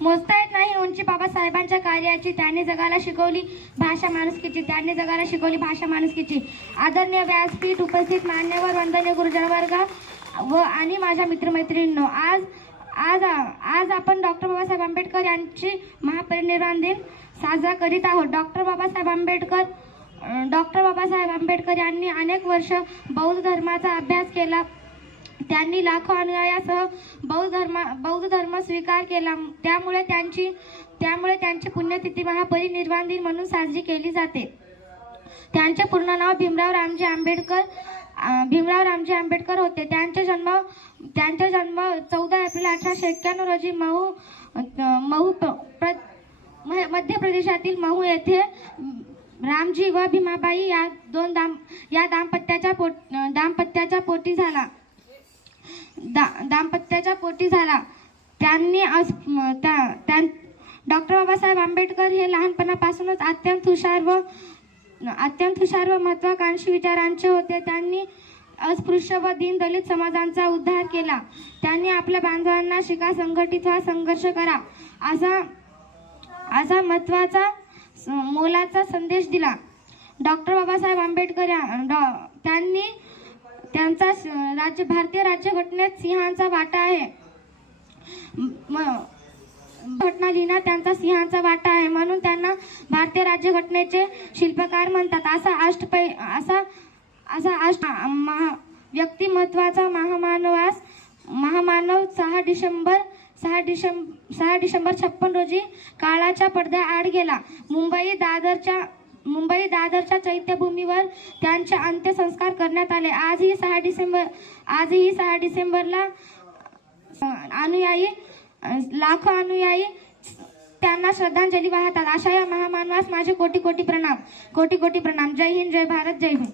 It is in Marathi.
मोजता येत नाही उंची बाबासाहेबांच्या कार्याची। त्यांनी जगाला शिकवली भाषा माणुसकीची, त्यांनी जगाला शिकवली भाषा माणुसकीची। आदरणीय व्यासपीठ उपस्थित मान्यवर वंदनीय गुरुजनवर्ग व आणि माझ्या मित्रमैत्रिणींनो, आज आपण डॉक्टर बाबासाहेब आंबेडकर यांची महापरिनिर्वाण दिन साजरा करीत आहोत। डॉक्टर बाबासाहेब आंबेडकर यांनी अनेक वर्ष बौद्ध धर्माचा अभ्यास केला। त्यांनी लाखो अनुयायांसह बौद्ध धर्म स्वीकार केला। त्यामुळे त्यांची पुण्यतिथी महापरिनिर्वाण दिन म्हणून साजरी केली जाते। त्यांचे पूर्ण नाव भीमराव रामजी आंबेडकर होते। त्यांचा जन्म 14 एप्रिल 1891 रोजी मध्य प्रदेशातील महू येथे रामजी व भीमाबाई या दाम्पत्याच्या पोटी झाला। त्यांनी डॉक्टर बाबासाहेब आंबेडकर हे लहानपणापासूनच अत्यंत हुशार व महत्वाकांक्षी विचारांचे होते। त्यांनी अस्पृश्य व दीनदलित समाजांचा उद्धार केला। त्यांनी आपल्या बांधवांना शिका, संघटित व्हा, संघर्ष करा असा महत्वाचा मोलाचा संदेश दिला। डॉक्टर बाबासाहेब आंबेडकर त्यांचा भारतीय राज्यघटनेत सिंहाचा वाटा आहे। घटना लिहिण्यात त्यांचा सिंहाचा वाटा आहे, म्हणून त्यांना भारतीय राज्यघटनेचे शिल्पकार म्हणतात। असा व्यक्तिमत्वाचा महामानव 6 डिसेंबर 56 रोजी काळाच्या पडद्याआड गेला। मुंबई दादरच्या चैत्यभूमीवर त्यांचे अंत्यसंस्कार करण्यात आले। आजही 6 डिसेंबरला लाखो अनुयायी त्यांना श्रद्धांजली वाहतात। अशा या महामानवास माझे कोटी कोटी प्रणाम। जय हिंद, जय भारत, जय भीम।